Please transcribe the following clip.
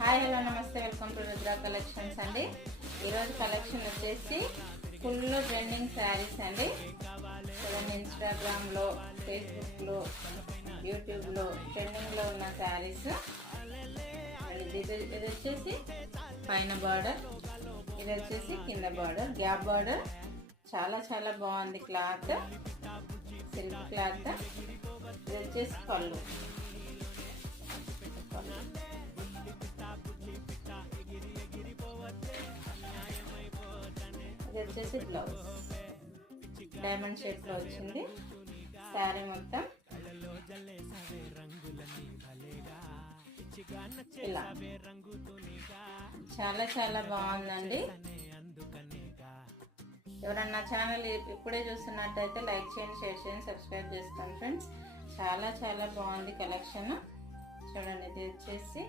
Hi hello నమస్తే, welcome to Rudra collections అండి. ఈరోజు కలెక్షన్ వచ్చేసి ఫుల్ ట్రెండింగ్ శారీస్ అండి. చూడండి, ఇన్స్టాగ్రామ్లో, ఫేస్బుక్లో, యూట్యూబ్లో ట్రెండింగ్లో ఉన్న శారీస్. ఇది వచ్చేసి పైన బార్డర్, ఇది వచ్చేసి కింద బార్డర్, గ్యాప్ బార్డర్. చాలా చాలా బాగుంది క్లాత్, సిల్క్ క్లాత్. ఇది వచ్చేసి పళ్ళు, ఇది వచ్చేసి బ్లౌజ్ డైమండ్ షేప్ లో వచ్చింది. శారీ మొత్తం ఇలా చాలా చాలా బాగుందండి. ఎవరన్నా ఛానల్ ఇప్పుడే చూస్తున్నట్టయితే లైక్ చేయండి, షేర్ చేయండి, సబ్స్క్రైబ్ చేసుకోండి ఫ్రెండ్స్. చాలా చాలా బాగుంది కలెక్షన్. చూడండి, ఇది వచ్చేసి